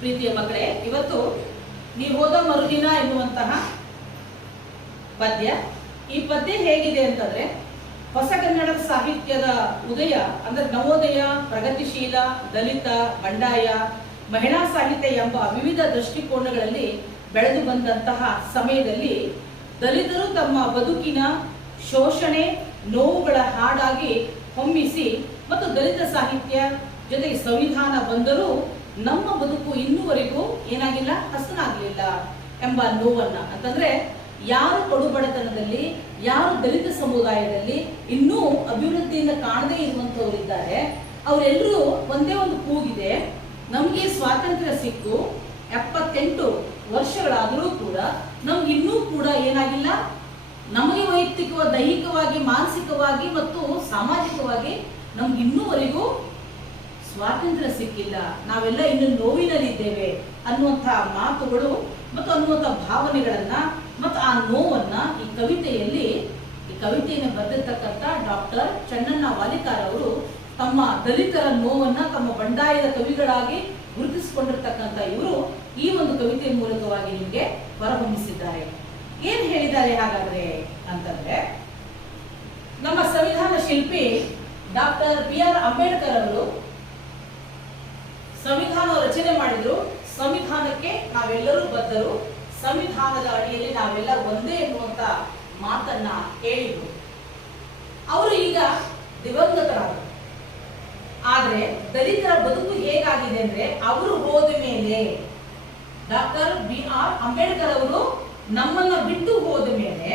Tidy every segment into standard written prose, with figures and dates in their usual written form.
ಪ್ರೀತಿಯ ಮಕ್ಕಳೇ, ಇವತ್ತು ನೀವು ಹೋದ ಮರುದಿನ ಎನ್ನುವಂತಹ ಪದ್ಯ. ಈ ಪದ್ಯ ಹೇಗಿದೆ ಅಂತಂದ್ರೆ, ಹೊಸಗನ್ನಡ ಸಾಹಿತ್ಯದ ಉದಯ ಅಂದ್ರೆ ನವೋದಯ, ಪ್ರಗತಿಶೀಲ, ದಲಿತ, ಬಂಡಾಯ, ಮಹಿಳಾ ಸಾಹಿತ್ಯ ಎಂಬ ವಿವಿಧ ದೃಷ್ಟಿಕೋನಗಳಲ್ಲಿ ಬೆಳೆದು ಬಂದಂತಹ ಸಮಯದಲ್ಲಿ ದಲಿತರು ತಮ್ಮ ಬದುಕಿನ ಶೋಷಣೆ, ನೋವುಗಳ ಹಾಡಾಗಿ ಹೊಮ್ಮಿಸಿ ಮತ್ತು ದಲಿತ ಸಾಹಿತ್ಯ ಜೊತೆಗೆ ಸಂವಿಧಾನ ಬಂದರೂ ನಮ್ಮ ಬದುಕು ಇನ್ನೂವರೆಗೂ ಏನಾಗಿಲ್ಲ, ಹಸನಾಗಲಿಲ್ಲ ಎಂಬ ನೋವನ್ನ, ಅಂತಂದ್ರೆ ಯಾರು ಕಡುಬಡತನದಲ್ಲಿ, ಯಾರು ದಲಿತ ಸಮುದಾಯದಲ್ಲಿ ಇನ್ನೂ ಅಭಿವೃದ್ಧಿಯಿಂದ ಕಾಣದೇ ಇರುವಂತವರಿದ್ದಾರೆ, ಅವರೆಲ್ಲರೂ ಒಂದೇ ಒಂದು ಕೂಗಿದೆ, ನಮಗೆ ಸ್ವಾತಂತ್ರ್ಯ ಸಿಕ್ಕು 78 ವರ್ಷಗಳಾದರೂ ಕೂಡ ನಮ್ಗೆ ಇನ್ನೂ ಕೂಡ ಏನಾಗಿಲ್ಲ, ನಮಗೆ ವೈಯಕ್ತಿಕವಾಗಿ, ದೈಹಿಕವಾಗಿ, ಮಾನಸಿಕವಾಗಿ ಮತ್ತು ಸಾಮಾಜಿಕವಾಗಿ ನಮ್ಗೆ ಇನ್ನೂವರೆಗೂ ಸ್ವಾತಂತ್ರ್ಯ ಸಿಕ್ಕಿಲ್ಲ, ನಾವೆಲ್ಲ ಇನ್ನು ನೋವಿನಲ್ಲಿದ್ದೇವೆ ಅನ್ನುವಂತಹ ಮಾತುಗಳು ಮತ್ತು ಅನ್ನುವಂತಹ ಭಾವನೆಗಳನ್ನ ಮತ್ತು ಆ ನೋವನ್ನ ಈ ಕವಿತೆಯನ್ನು ಬರೆದಿರ್ತಕ್ಕಂಥ ಡಾಕ್ಟರ್ ಚನ್ನಣ್ಣ ವಾಲಿಕಾರ್ ಅವರು ತಮ್ಮ ದಲಿತರ ನೋವನ್ನ ತಮ್ಮ ಬಂಡಾಯದ ಕವಿಗಳಾಗಿ ಗುರುತಿಸಿಕೊಂಡಿರ್ತಕ್ಕಂಥ ಇವರು ಈ ಒಂದು ಕವಿತೆಯ ಮೂಲಕವಾಗಿ ನಿಮಗೆ ಹೊರಹೊಮ್ಮಿಸಿದ್ದಾರೆ. ಏನ್ ಹೇಳಿದ್ದಾರೆ ಹಾಗಾದ್ರೆ ಅಂತಂದ್ರೆ, ನಮ್ಮ ಸಂವಿಧಾನ ಶಿಲ್ಪಿ ಡಾಕ್ಟರ್ BR ಅಂಬೇಡ್ಕರ್ ಅವರು ಸಂವಿಧಾನ ರಚನೆ ಮಾಡಿದ್ರು. ಸಂವಿಧಾನಕ್ಕೆ ನಾವೆಲ್ಲರೂ ಬದ್ಧರು, ಸಂವಿಧಾನದ ಅಡಿಯಲ್ಲಿ ನಾವೆಲ್ಲ ಒಂದೇ ಎನ್ನುವಂತ ಮಾತನ್ನ ಹೇಳಿದ್ರು. ಅವರು ಈಗ ದಿವಂಗತರಾದರು. ಆದ್ರೆ ದಲಿತರ ಬದುಕು ಹೇಗಾಗಿದೆ ಅಂದ್ರೆ, ಅವರು ಹೋದ ಮೇಲೆ, ಡಾಕ್ಟರ್ BR ಅಂಬೇಡ್ಕರ್ ಅವರು ನಮ್ಮನ್ನ ಬಿಟ್ಟು ಹೋದ ಮೇಲೆ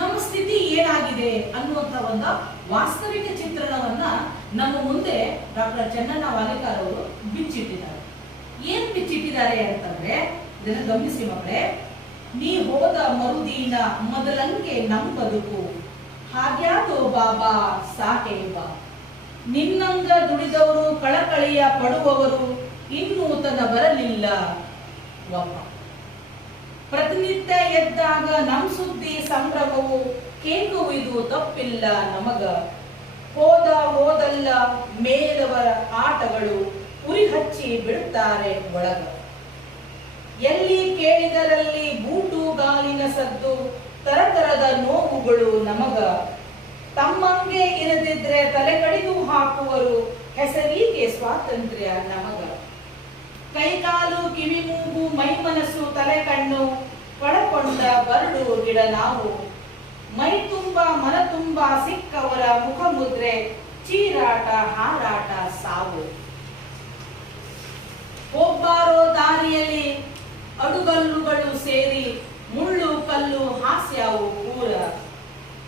ನಮ್ಮ ಸ್ಥಿತಿ ಏನಾಗಿದೆ ಅನ್ನುವಂತ ಒಂದು ವಾಸ್ತವಿಕ ಚಿತ್ರಣವನ್ನ ನಮ್ಮ ಮುಂದೆ ಡಾಕ್ಟರ್ ಚನ್ನಣ್ಣ ವಾಲಿಕಾರ್ ಅವರು ಬಿಚ್ಚಿಟ್ಟಿದ್ದಾರೆ. ಏನ್ ಬಿಚ್ಚಿಟ್ಟಿದ್ದಾರೆ ಅಂತಂದ್ರೆ, ಇದನ್ನ ಗಮನಿಸಿ ಮಕ್ಕಳೇ. ನೀ ಹೋದ ಮರುದಿನ ಮೊದಲಂಗೆ ನಮ್ ಬದುಕು, ಹಾಗ್ಯಾದೋ ಬಾಬಾ ಸಾಹೇಬ, ನಿನ್ನಂಗ ದುಡಿದವರು ಕಳಕಳಿಯ ಪಡುವವರು ಇನ್ನೂ ತನ ಬರಲಿಲ್ಲ ಒಬ್ಬ. ಪ್ರತಿನಿತ್ಯ ಎದ್ದಾಗ ನಮ್ ಸುದ್ದಿ ಸಂಭ್ರಮವು, ಕೇಕುವುದು ತಪ್ಪಿಲ್ಲ ನಮಗ, ಹೋದಲ್ಲ ಮೇಲವರ ಆಟಗಳು, ಉರಿ ಹಚ್ಚಿ ಬಿಡುತ್ತಾರೆ ಒಳಗ. ಎಲ್ಲಿ ಕೇಳಿದರಲ್ಲಿ ಬೂಟು ಗಾಲಿನ ಸದ್ದು, ತರತರದ ನೋವುಗಳು ನಮಗ, ತಮ್ಮಂಗೆ ಇರದಿದ್ರೆ ತಲೆ ಕಡಿದು ಹಾಕುವರು, ಹೆಸರಿಗೆ ಸ್ವಾತಂತ್ರ್ಯ ನಮಗ. ಕೈಕಾಲು ಕಿವಿ ಮೂಗು ಮೈ ಮನಸ್ಸು ತಲೆ ಕಣ್ಣು ಪಡಕೊಂಡ ಬರಡು ಗಿಡ ನಾವು, ಮೈ ತುಂಬ ಮನ ತುಂಬ ಸಿಕ್ಕವರ ಮುಖ ಮುದ್ರೆ, ಚೀರಾಟ ಹಾರಾಟ ಸಾವು. ಒಬ್ಬಾರೋ ದಾರಿಯಲ್ಲಿ ಅಡುಗಲ್ಲುಗಳು ಸೇರಿ, ಮುಳ್ಳು ಕಲ್ಲು ಹಾಸ್ಯವು ಪೂರ,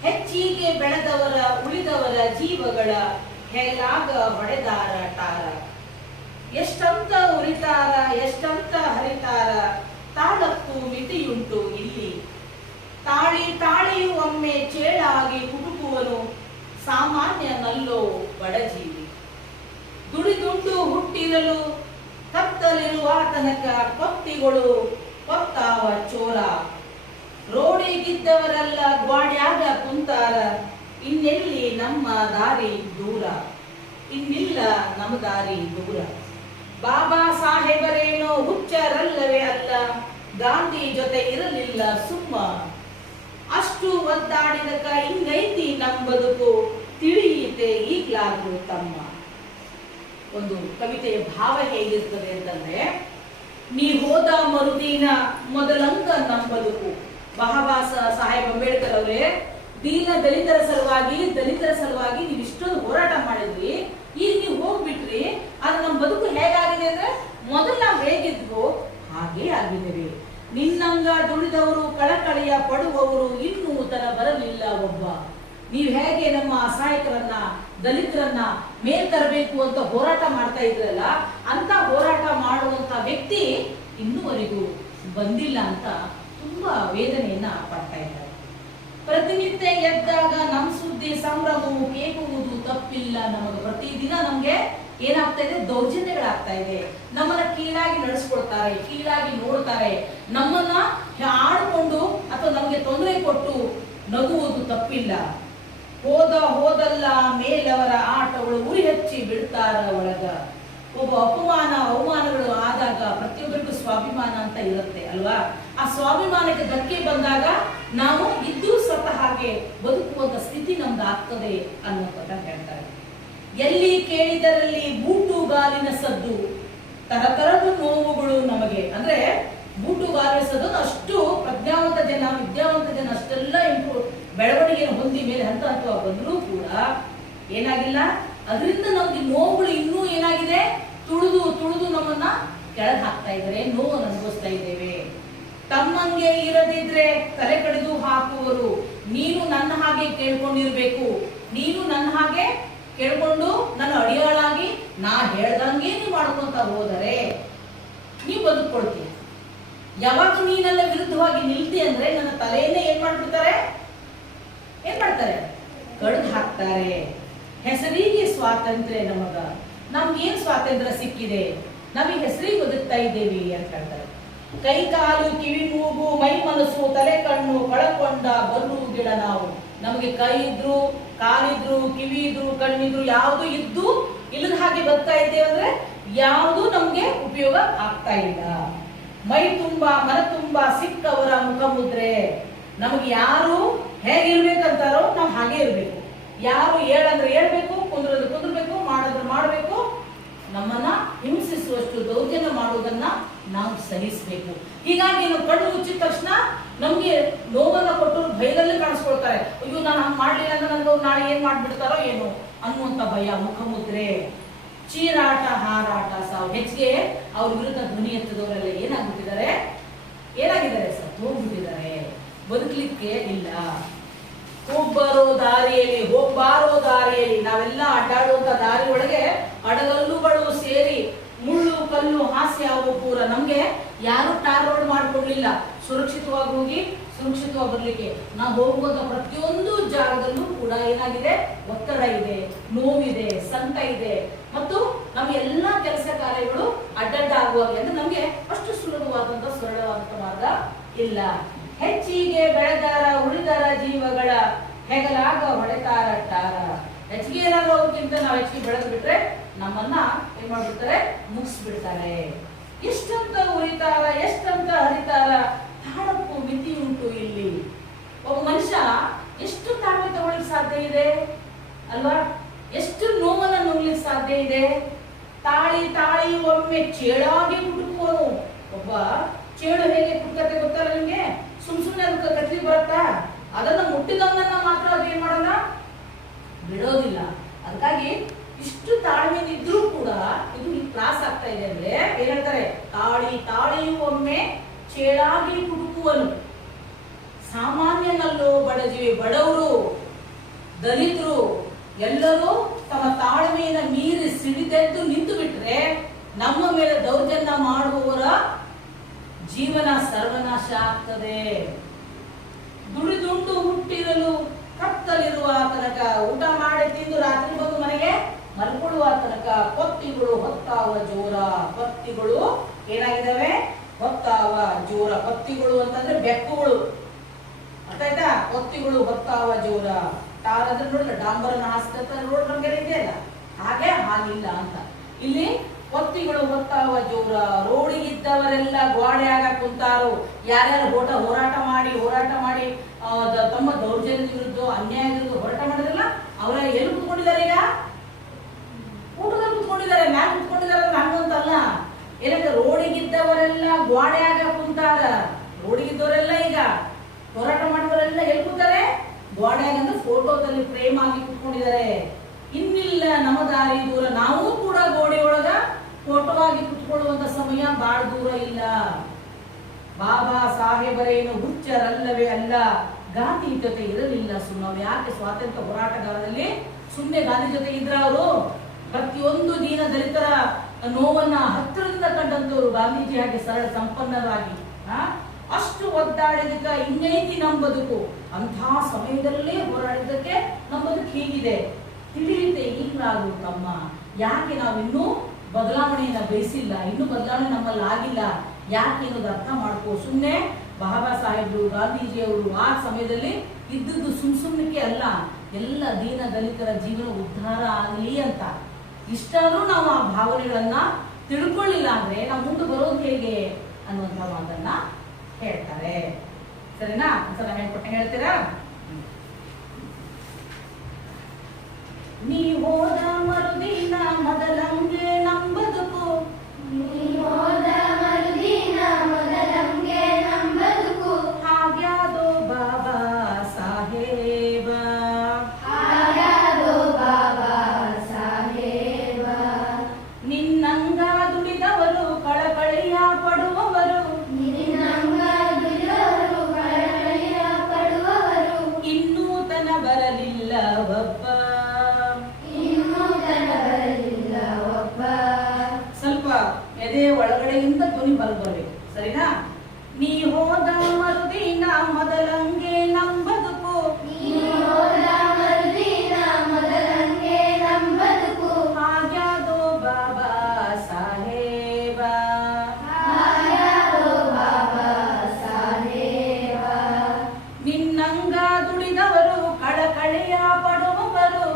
ಹೆಚ್ಚಿಗೆ ಬೆಳೆದವರ ಉಳಿದವರ ಜೀವಗಳ ಹೇಲಾಗ ಹೊಡೆದಾರ ಟಾರ. ಎಷ್ಟಂತ ಉರಿತಾರ ಎಷ್ಟಂತ ಹರಿತಾರ, ತಾಳಕ್ಕೂ ಮಿತಿಯುಂಟು ಇಲ್ಲಿ, ತಾಳಿಯು ಒಮ್ಮೆ ಚೇಳಾಗಿ ಕುಟುಕುವನು, ಸಾಮಾನ್ಯ ನಲ್ಲೋ ಬಡಜೀವಿ. ದುಡಿದುಂಡು ಹುಟ್ಟಿರಲು ಕತ್ತಲಿರುವ ತನಕ ಕೊತ್ತಿಗಳು ಕೊತ್ತಾವ ಚೋರ, ರೋಡಿಗಿದ್ದವರೆಲ್ಲ ಗ್ವಾಡ್ಯಾಗ ಕುಂತಾರ, ಇನ್ನೆಲ್ಲಿ ನಮ್ಮ ದಾರಿ ದೂರ, ಇನ್ನಿಲ್ಲ ನಮ್ಮ ದಾರಿ ದೂರ. ಬಾಬಾ ಸಾಹೇಬರೇನೋ ಹುಚ್ಚರಲ್ಲವೇ ಅಲ್ಲ, ಗಾಂಧಿ ಜೊತೆ ಇರಲಿಲ್ಲ ಸುಮ್ಮ, ಅಷ್ಟು ಒದ್ದಾಡಿದಕ ಹಿಂಗೈತಿ ನಮ್ ಬದುಕು, ತಿಳಿಯಿತೆ ಈಗ್ಲಾದ್ರು ತಮ್ಮ. ಒಂದು ಕವಿತೆಯ ಭಾವ ಹೇಗಿರ್ತದೆ ಅಂತಂದ್ರೆ, ನೀ ಹೋದ ಮರುದಿನ ಮೊದಲಂಗ ನಮ್ ಬದುಕು. ಬಾಬಾ ಸಾಹೇಬ್ ಅಂಬೇಡ್ಕರ್ ಅವರೇ, ದಲಿತರ ಸಲುವಾಗಿ ನೀವು ಇಷ್ಟೊಂದು ಹೋರಾಟ ಮಾಡಿದ್ರಿ, ಈಗ ನೀವು ಹೋಗ್ಬಿಟ್ರಿ, ಅದು ನಮ್ಮ ಬದುಕು ಹೇಗಾಗಿದೆ ಅಂದ್ರೆ, ಮೊದಲು ನಾವು ಹೇಗಿದ್ವೋ ಹಾಗೇ ಆಗಿದ್ದೇವೆ. ನಿನ್ನಂಗ ದುಡಿದವರು ಕಳಕಳಿಯ ಪಡುವವರು ಇನ್ನೂ ತನ ಬರಲಿಲ್ಲ ಒಬ್ಬ. ನೀವು ಹೇಗೆ ನಮ್ಮ ಅಸಹಾಯಕರನ್ನ, ದಲಿತರನ್ನ ಮೇಲ್ ತರಬೇಕು ಅಂತ ಹೋರಾಟ ಮಾಡ್ತಾ ಇದ್ರಲ್ಲ, ಅಂತ ಹೋರಾಟ ಮಾಡುವಂತ ವ್ಯಕ್ತಿ ಇನ್ನೂವರೆಗೂ ಬಂದಿಲ್ಲ ಅಂತ ತುಂಬಾ ವೇದನೆಯನ್ನ ಪಡ್ತಾ ಇದ್ದಾರೆ. ಪ್ರತಿನಿತ್ಯ ಎದ್ದಾಗ ನಮ್ ಸುದ್ದಿ ಸಂಭ್ರಮವು, ಕೇಕುವುದು ತಪ್ಪಿಲ್ಲ ನಮಗೆ. ಪ್ರತಿದಿನ ನಮ್ಗೆ ಏನಾಗ್ತಾ ಇದೆ, ದೌರ್ಜನ್ಯಗಳಾಗ್ತಾ ಇದೆ, ನಮ್ಮನ್ನ ಕೀಳಾಗಿ ನಡೆಸ್ಕೊಳ್ತಾರೆ, ಕೀಳಾಗಿ ನೋಡ್ತಾರೆ, ನಮ್ಮನ್ನ ಆಡ್ಕೊಂಡು ಅಥವಾ ನಮ್ಗೆ ತೊಂದರೆ ಕೊಟ್ಟು ನಗುವುದು ತಪ್ಪಿಲ್ಲ. ಹೋದಲ್ಲ ಮೇಲವರ ಆಟಗಳು, ಉರಿ ಹಚ್ಚಿ ಬಿಡ್ತಾರ ಒಳಗ. ಒಬ್ಬ ಅವಮಾನಗಳು ಆದಾಗ ಪ್ರತಿಯೊಬ್ಬರಿಗೂ ಸ್ವಾಭಿಮಾನ ಅಂತ ಇರುತ್ತೆ ಅಲ್ವಾ. ಆ ಸ್ವಾಭಿಮಾನಕ್ಕೆ ಧಕ್ಕೆ ಬಂದಾಗ ನಾವು ಇದ್ದು ಸತ್ತ ಹಾಗೆ ಬದುಕುವಂತ ಸ್ಥಿತಿ ನಮ್ದು ಆಗ್ತದೆ ಅನ್ನೋದನ್ನ ಹೇಳ್ತಾರೆ. ಎಲ್ಲಿ ಕೇಳಿದರಲ್ಲಿ ಬೂಟುಗಾಲಿನ ಸದ್ದು, ತರತರದ ನೋವುಗಳು ನಮಗೆ. ಅಂದ್ರೆ ಬೂಟುಗಾಲಿನ ಸದ್ದು ಅಷ್ಟು ಪ್ರಜ್ಞಾವಂತ ಜನ, ವಿದ್ಯಾವಂತ ಜನ ಅಷ್ಟೆಲ್ಲ ಬೆಳವಣಿಗೆಯನ್ನು ಹೊಂದಿ ಮೇಲೆ ಹಂತ ಹಂತವಾಗಿ ಬಂದರೂ ಕೂಡ ಏನಾಗಿಲ್ಲ, ಅದರಿಂದ ನಮ್ಗೆ ನೋವುಗಳು ಇನ್ನೂ ಏನಾಗಿದೆ, ತುಳಿದು ತುಳಿದು ನಮ್ಮನ್ನ ಕೆಳಗೆ ಹಾಕ್ತಾ ಇದ್ದಾರೆ, ನೋವನ್ನು ಅನುಭವಿಸ್ತಾ ಇದ್ದೇವೆ. ತಮ್ಮಂಗೆ ಇರದಿದ್ರೆ ತಲೆ ಕಡಿದು ಹಾಕುವರು, ನೀನು ನನ್ನ ಹಾಗೆ ಕೇಳ್ಕೊಂಡಿರ್ಬೇಕು, ನೀನು ನನ್ನ ಹಾಗೆ ಕೇಳ್ಕೊಂಡು ನನ್ನ ಅಡಿಯಾಳಾಗಿ ನಾ ಹೇಳ್ದಂಗೆ ನೀವು ಮಾಡ್ಕೊಂತ ಹೋದರೆ ನೀವು ಬದುಕೊಳ್ತೀಯ. ಯಾವಾಗ ನೀನೆಲ್ಲ ವಿರುದ್ಧವಾಗಿ ನಿಲ್ತಿ ಅಂದ್ರೆ ನನ್ನ ತಲೆಯನ್ನೇ ಏನ್ ಮಾಡ್ತಾರೆ, ಕಡ್ದು ಹಾಕ್ತಾರೆ. ಹೆಸರಿಗೆ ಸ್ವಾತಂತ್ರ್ಯ ನಮ್ಗೇನ್ ಸ್ವಾತಂತ್ರ್ಯ ಸಿಕ್ಕಿದೆ, ನಮಗೆ ಹೆಸರಿಗೆ ಬದುಕ್ತಾ ಇದ್ದೇವೆ ಅಂತ ಹೇಳ್ತಾರೆ. ಕೈ ಕಾಲು ಕಿವಿ ಮೂಗು ಮೈ ಮನಸ್ಸು ತಲೆ ಕಣ್ಣು ಕಳಕೊಂಡ ಬರು ಗಿಡ ನಾವು. ನಮಗೆ ಕೈ ಇದ್ರು, ಕಾಲಿದ್ರು, ಕಿವಿ ಇದ್ರು, ಕಣ್ಣಿದ್ರು, ಯಾವುದು ಇದ್ದು ಇಲ್ಲದ ಹಾಗೆ ಬರ್ತಾ ಇದ್ದೇವೆ ಅಂದ್ರೆ ಯಾವುದು ನಮ್ಗೆ ಉಪಯೋಗ ಆಗ್ತಾ ಇಲ್ಲ. ಮೈ ತುಂಬಾ ಮನ ತುಂಬಾ ಸಿಕ್ಕವರ ಮುಖ ಮುದ್ರೆ. ನಮಗೆ ಯಾರು ಹೇಗಿರ್ಬೇಕಂತಾರೋ ನಾವು ಹಾಗೆ ಇರ್ಬೇಕು. ಯಾರು ಹೇಳಂದ್ರೆ ಹೇಳ್ಬೇಕು, ಕುಂದ್ರದ್ರೆ ಕುಂದ್ರಬೇಕು, ಮಾಡಿದ್ರೆ ಮಾಡಬೇಕು. ನಮ್ಮನ್ನ ಹಿಂಸಿಸುವಷ್ಟು ದೌರ್ಜನ್ಯ ಮಾಡುವುದನ್ನ ನಾವು ಸಹಿಸಬೇಕು. ಹೀಗಾಗಿ ನಾವು ಕಣ್ಣು ಮುಚ್ಚಿದ ತಕ್ಷಣ ನಮ್ಗೆ ನೋವನ್ನ ಕೊಟ್ಟು ಭಯದಲ್ಲಿ ಕಾಣಿಸ್ಕೊಳ್ತಾರೆ. ಅಯ್ಯೋ ನಾನು ಹಂಗೆ ಮಾಡ್ಲಿಲ್ಲ ಅಂದ್ರೆ ನನಗೆ ನಾಳೆ ಏನ್ ಮಾಡ್ಬಿಡ್ತಾರೋ ಏನು ಅನ್ನುವಂತ ಭಯ, ಮುಖಮುದ್ರೆ, ಚೀರಾಟ, ಹಾರಾಟ, ಸಾವು. ಹೆಚ್ಚಿಗೆ ಅವ್ರ ವಿರುದ್ಧ ಧ್ವನಿ ಎತ್ತದವರೆಲ್ಲ ಏನಾಗಿದ್ದಾರೆ ಸರ್, ಹೋಗ್ಬಿಟ್ಟಿದ್ದಾರೆ, ಬದುಕಲಿಕ್ಕೆ ಇಲ್ಲ. ಹೋಗ್ಬಾರೋ ದಾರಿಯಲ್ಲಿ ನಾವೆಲ್ಲ ಅಡ್ಡಾಡುವಂತ ದಾರಿ ಒಳಗೆ ಅಡಗಲ್ಲುಗಳು ಸೇರಿ ಮುಳ್ಳು ಕಲ್ಲು ಹಾಸ್ಯ ಅವು ಪೂರ. ನಮ್ಗೆ ಯಾರು ಟಾರ್ ರೋಡ್ ಮಾಡ್ಕೊಡ್ಲಿಲ್ಲ. ಸುರಕ್ಷಿತವಾಗಿ ಹೋಗಿ ಸುರಕ್ಷಿತವಾಗಿ ಬರ್ಲಿಕ್ಕೆ ನಾವು ಹೋಗುವಂತ ಪ್ರತಿಯೊಂದು ಜಾಗದಲ್ಲೂ ಕೂಡ ಏನಾಗಿದೆ, ಒತ್ತಡ ಇದೆ, ನೋವಿದೆ, ಸಂಕಟ ಇದೆ. ಮತ್ತು ನಮ್ಮ ಎಲ್ಲಾ ಕೆಲಸ ಕಾರ್ಯಗಳು ಅಡ್ಡಡ್ಡ ಆಗುವಾಗ ಅಂದ್ರೆ ನಮ್ಗೆ ಅಷ್ಟು ಸುಲಭವಾದಂತ ಸರಳವಾದಂತ ಮಾರ್ಗ ಇಲ್ಲ. ಹೆಚ್ಚಿಗೆ ಬೆಳೆದಾರ ಉಳಿದಾರ ಜೀವಗಳ ಹೆಗಲಾಗ ಹೊಡೆತಾರ ಟಾರ. ಹೆಚ್ಚಿಗೆ ಏನಾದ್ರು ಅವ್ರಿಗಿಂತ ನಾವು ಹೆಚ್ಚಿಗೆ ಬೆಳೆದು ಬಿಟ್ರೆ ನಮ್ಮನ್ನ ಏನ್ ಮಾಡ್ಬಿಡ್ತಾರೆ, ಮುಗಿಸ್ಬಿಡ್ತಾರೆ. ಎಷ್ಟಂತ ಉರಿತಾರ, ಎಷ್ಟಂತ ಹರಿತಾರ, ತಾಳಕ್ಕೂ ಮಿತಿ ಉಂಟು ಇಲ್ಲಿ. ಒಬ್ಬ ಮನುಷ್ಯ ಎಷ್ಟು ತಾಳ್ಮೆ ತಗೊಳ್ಳಿಕ್ ಸಾಧ್ಯ ಇದೆ ಅಲ್ವಾ, ಎಷ್ಟು ನೋವನ್ನ ನುಂಗ್ಲಿಕ್ಕೆ ಸಾಧ್ಯ ಇದೆ. ತಾಳಿ ತಾಳಿ ಒಮ್ಮೆ ಚೇಳಾಗಿ ಕುಟುಕೋನು. ಒಬ್ಬ ಚೇಳು ಹೇಗೆ ಕುಟ್ಕತೆ ಗೊತ್ತಲ್ಲ ನಿಮ್ಗೆ, ಸುಮ್ನೆ ಅದಕ್ಕೆ ಕತ್ಲಿ ಬರುತ್ತಾ, ಅದನ್ನ ಮುಟ್ಟಿದವನ್ನ ಮಾತ್ರ ಅದೇನ್ ಮಾಡಲ್ಲ, ಬಿಡೋದಿಲ್ಲ. ಅದಕ್ಕಾಗಿ ಇಷ್ಟು ತಾಳ್ಮೆ ಇದ್ರೂ ಕೂಡ ಇದು ತ್ರಾಸ ಆಗ್ತಾ ಇದೆ ಅಂದ್ರೆ ಏನ್ ಹೇಳ್ತಾರೆ, ತಾಳಿಯು ಒಮ್ಮೆ ಚೇಳಾಗಿ ಕುಟುಕುವನು. ಸಾಮಾನ್ಯನಲ್ಲೋ ಬಡವರು, ದಲಿತರು ಎಲ್ಲರೂ ತಮ್ಮ ತಾಳ್ಮೆಯನ್ನು ಮೀರಿ ಸಿಡಿದೆದ್ದು ನಿಂತು ಬಿಟ್ರೆ ನಮ್ಮ ಮೇಲೆ ದೌರ್ಜನ್ಯ ಮಾಡುವವರ ಜೀವನ ಸರ್ವನಾಶ ಆಗ್ತದೆ. ದುಡಿದುಂಡು ಹುಟ್ಟಿರಲು ಕತ್ತಲಿರುವ ತನಕ, ಊಟ ಮಾಡಿ ತಿಂದು ರಾತ್ರಿ ಬಂದು ಮನೆಗೆ ಮಲ್ಕೊಳ್ಳುವ ತನಕ ಪತ್ತಿಗಳು ಹೊತ್ತಾವ ಜೋರ. ಪತ್ತಿಗಳು ಏನಾಗಿದ್ದಾವೆ, ಹೊತ್ತಾವ ಜೋರ. ಪತ್ತಿಗಳು ಅಂತಂದ್ರೆ ಬೆಕ್ಕುಗಳು, ಅರ್ಥ ಆಯ್ತಾ? ಪತ್ತಿಗಳು ಹೊತ್ತಾವ ಜೋರ. ಟಾರ್ ಅಂದ್ರೆ ನೋಡಿಲ್ಲ, ಡಾಂಬರನ ಹಾಸ್ತ ರೋಡ್ ನಮ್ಗೆಲ್ಲ ಇದೆಯಲ್ಲ, ಹಾಗಿಲ್ಲ ಅಂತ. ಇಲ್ಲಿ ಪತ್ತಿಗಳು ಹೊತ್ತಾವ ಜೋರ. ರೋಡಿಗಿದ್ದವರೆಲ್ಲ ಗೋಡೆಯಾಗ ಕುಂತಾರು. ಯಾರ್ಯಾರು ಹೋರಾಟ ಮಾಡಿ ತಮ್ಮ ದೌರ್ಜನ್ಯದ ವಿರುದ್ಧ, ಅನ್ಯಾಯದ ವಿರುದ್ಧ ಹೋರಾಟ ಮಾಡಿದ್ರಲ್ಲ, ಅವರ ಎಲ್ಲಿ ಕುತ್ಕೊಂಡಿದ್ದಾರೆ, ಈಗ ಊಟದಲ್ಲಿ ಕುತ್ಕೊಂಡಿದ್ದಾರೆ, ಮ್ಯಾಲ ಕುತ್ಕೊಂಡಿದ್ದಾರೆ. ಹಂಗಂತಲ್ಲ, ಏನಂದ್ರೆ ರೋಡಿಗಿದ್ದವರೆಲ್ಲ ಗೋಡೆಯಾಗ ಕುಂತಾರ. ರೋಡಿಗಿದ್ದವರೆಲ್ಲ ಈಗ ಹೋರಾಟ ಮಾಡಿದವರೆಲ್ಲ ಎಲ್ಲಿ ಕೂತಾರೆ, ಗೋಡೆಯಾಗ ಅಂದ್ರೆ ಫೋಟೋದಲ್ಲಿ ಫ್ರೇಮ್ ಆಗಿ ಕುತ್ಕೊಂಡಿದ್ದಾರೆ. ಇನ್ನಿಲ್ಲ ನಮ್ಮ ದಾರಿ ದೂರ. ನಾವು ಕೂಡ ಗೋಡೆಯೊಳಗ ಫೋಟೋ ಆಗಿ ಕುತ್ಕೊಳ್ಳುವಂತ ಸಮಯ ಬಹಳ ದೂರ ಇಲ್ಲ. ಬಾಬಾ ಸಾಹೇಬರೇನು ಹುಚ್ಚರಲ್ಲವೇ ಅಲ್ಲ, ಗಾಂಧಿ ಜೊತೆ ಇರಲಿಲ್ಲ ಸುಮ್ಮನೆ. ಯಾಕೆ ಸ್ವಾತಂತ್ರ್ಯ ಹೋರಾಟಗಾರರಲ್ಲಿ ಸುಮ್ಮನೆ ಗಾಂಧಿ ಜೊತೆ ಇದ್ರ ಅವರು? ಪ್ರತಿಯೊಂದು ದೀನ ದಲಿತರ ನೋವನ್ನ ಹತ್ತಿರದಿಂದ ಕಂಡಂತವ್ರು ಗಾಂಧೀಜಿ ಹಾಗೆ ಸರಳ ಸಂಪನ್ನರಾಗಿ ಅಷ್ಟು ಒದ್ದಾಡಿದಕ್ಕ ಇನ್ನೈತಿ ನಮ್ಮ ಬದುಕು. ಅಂಥ ಸಮಯದಲ್ಲೇ ಹೋರಾಡಿದ್ದಕ್ಕೆ ನಮ್ಮ ಬದುಕು ಹೀಗಿದೆ. ತಿಳಿಯುತ್ತೆ ಈಗಲಾಗು ತಮ್ಮ, ಯಾಕೆ ನಾವು ಇನ್ನೂ ಬದಲಾವಣೆಯನ್ನ ಬಯಸಿಲ್ಲ, ಇನ್ನೂ ಬದಲಾವಣೆ ನಮ್ಮಲ್ಲಿ ಆಗಿಲ್ಲ, ಯಾಕೆ ಅನ್ನೋದು ಅರ್ಥ ಮಾಡ್ಕೋ. ಸುಮ್ಮನೆ ಬಾಬಾ ಸಾಹೇಬ್ರು ಗಾಂಧೀಜಿಯವರು ಆ ಸಮಯದಲ್ಲಿ ಇದ್ದದ್ದು ಸುಮ್ಮನೆ ಅಲ್ಲ, ಎಲ್ಲ ದೀನ ದಲಿತರ ಜೀವನ ಉದ್ಧಾರ ಆಗಲಿ ಅಂತ. ಇಷ್ಟಾದ್ರೂ ನಾವು ಆ ಭಾವನೆಗಳನ್ನ ತಿಳ್ಕೊಳ್ಳಿಲ್ಲ ಅಂದ್ರೆ ನಾವು ಮುಂದೆ ಬರೋದು ಹೇಗೆ? ಅನ್ನುವಂಥ ಮಾತನ್ನ ಹೇಳ್ತಾರೆ. ಸರಿನಾ? ಒಂದ್ಸಲ ಹೇಳ್ಕೊಟ್ಟೆ ಹೇಳ್ತೀರಾ? ನೀ ಹೋದ ಮರುದಿನ ಮೊದಲಂಗೆ ನಮ್ಮ ಬದುಕು, ಹಾಗ್ಯಾದೋ ಬಾಬಾ ಸಾಹೇಬ, ನಿನ್ನಂಗ ದುಡಿದವರು ಕಳಕಳಿಯ ಪಡುವವರು, ಇನ್ನೂ ತನ ಬರಲಿಲ್ಲ ಒಬ್ಬ. ಸ್ವಲ್ಪ ಎದೆ ಒಳಗಡೆಯಿಂದ ಧ್ವನಿ ಬರ್ಬೇಕು. ಸರಿನಾ? ನೀ ಹೋದ ಮರುದಿನ ಮೊದಲಂಗೆ ನಮ್ಮ ಬದುಕು, ಹಾಗ್ಯಾದೋ ಬಾಬಾ ಸಾಹೇಬ, ನಿನ್ನಂಗ ದುಡಿದವರು ಕಳಕಳಿಯ ಪಡುವವರು,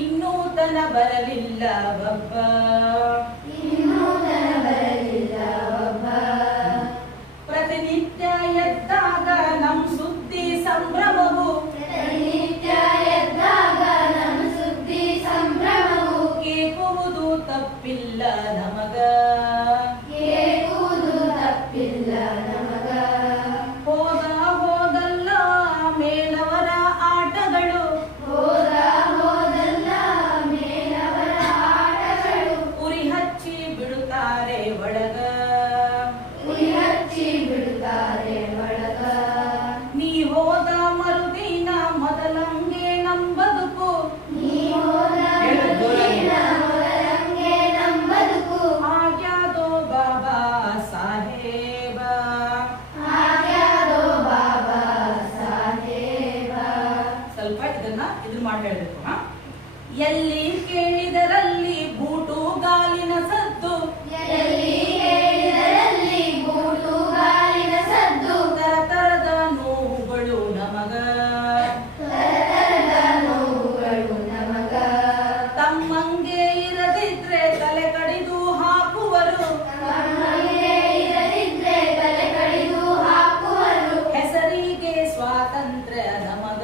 ಇನ್ನೂ ತನ ಬರಲಿಲ್ಲ ಒಬ್ಬ. ಪ್ರತಿನಿತ್ಯ ಎದ್ದಾಗ ನಮ್ ಸುದ್ದಿ ಸಂಭ್ರಮವು, ಕೇಳುವುದು ತಪ್ಪಿಲ್ಲ ನಮಗ, ಹೋದ ಹೋದಲ್ಲ ಮೇಲವರ ಆಟಗಳು, ಉರಿ ಹಚ್ಚಿ ಬಿಡುತ್ತಾರೆ ಒಳಗ, ನೀ ಹೋದ ಮರುದಿನ ಮೊದಲಂಗೆ ನಮ್ಮ ಬದುಕು, ಹಾಗ್ಯಾದೋ ಬಾಬಾ ಸಾಹೇಬ. ಸ್ವಲ್ಪ ಇದನ್ನ ಮಾಡಿ ಹೇಳ್ಬೇಕು. ಎಲ್ಲಿ ಕೇಳಿದರಲ್ಲಿ ಬೂಟು ಗಾಲಿನ ಸದ್ದು, ತರತರದ ನೋವುಗಳು ನಮಗ, ತಮ್ಮಂಗೆ ಇರದಿದ್ರೆ ತಲೆ ಕಡಿದು ಹಾಕುವರು, ಹೆಸರಿಗೆ ಸ್ವಾತಂತ್ರ್ಯ ನಮಗ,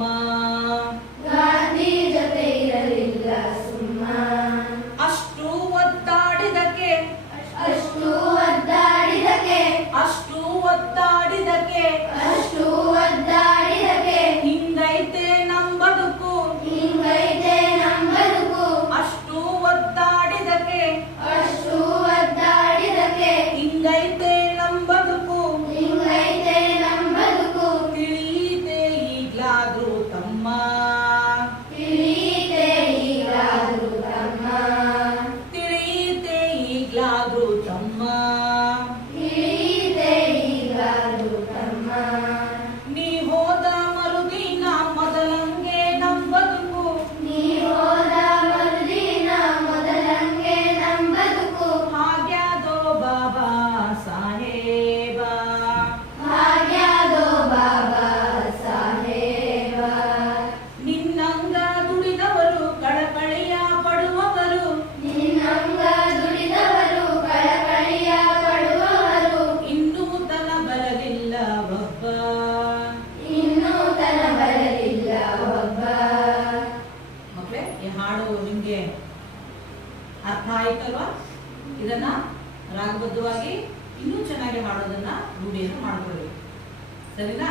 ತಮ್ಮ. ಗಾಂಧಿ ಜೊತೆ ಇರಲಿಲ್ಲ ಸುಮ್ಮ. ಅಷ್ಟು ಒದ್ದಾಡಿದಕ್ಕೆ ಅಷ್ಟು ಒದ್ದಾಡಿದಕ್ಕೆ ಅಷ್ಟು ಒದ್ದಾಡಿದಕ್ಕೆ ಅಷ್ಟು ಒದ್ದಾಡಿದಕ್ಕೆ ಹಿಂಗೈತೆ ನಮ್ ಬದುಕು ಹಿಂಗೈತೆ ನಮ್ ಬದುಕು. ಅಷ್ಟು ಒದ್ದಾಡಿದಕ್ಕೆ ಅಷ್ಟು ಒದ್ದಾಡಿದಕ್ಕೆ ಹಿಂಗೈತೆ ನಮ್ ಬದುಕು ಹಿಂಗೈತೆ ನಮ್ ಬದುಕು. ತಿಳಿಯಿತೆ ಈಗ್ಲಾದ್ರೂ ತಮ್ಮ. ತಿಳಿಯಿತೆ ಈಗಾದ್ರೂ ತಮ್ಮ. ತಿಳಿಯಿತೆ ಈಗ್ಲಾದ್ರೂ ತಮ್ಮ. ತಿಳಿಯಿತೆ ಈಗಾದ್ರೂ ತಮ್ಮ. ನೀ ಹೋದ ಮರುದಿನ ಮೊದಲಂಗೆ ನಮ್ ಬದುಕು ನೀ ಹೋದ ಮರುದಿನ ಮೊದಲಂಗೆ ನಮ್ ಬದುಕು. ಹಾಗ್ಯಾದೋ ಬಾಬಾ ಸಾಹೇಬ. ಹಾಗ್ಯಾದೋ ಬಾಬಾ ಸಾಹೇಬ. ನಿನ್ನಂಗ ದುಡಿದವರು ಕಳಕಳಿಯ ಪಡುವವರು ನಿನ್ನಂಗ ದುಡಿದವರು ಕಳಕಳಿಯ ಪಡುವವರು. ಇನ್ನೂ ತನ ಬರಲಿಲ್ಲ ಒಬ್ಬ. ಇನ್ನೂ ತನ ಬರಲಿಲ್ಲ ಒಬ್ಬ. ಮಕ್ಕಳೇ, ಈ ಹಾಡು ನಿಮ್ಗೆ ಅರ್ಥ ಆಯ್ತಲ್ವಾ? ಇದನ್ನ ರಾಗಬದ್ಧವಾಗಿ ಇನ್ನೂ ಚೆನ್ನಾಗಿ ಹಾಡೋದನ್ನ ರೂಢಿಯನ್ನು ಮಾಡ್ಕೊಳ್ಳಿ. ಸರಿನಾ?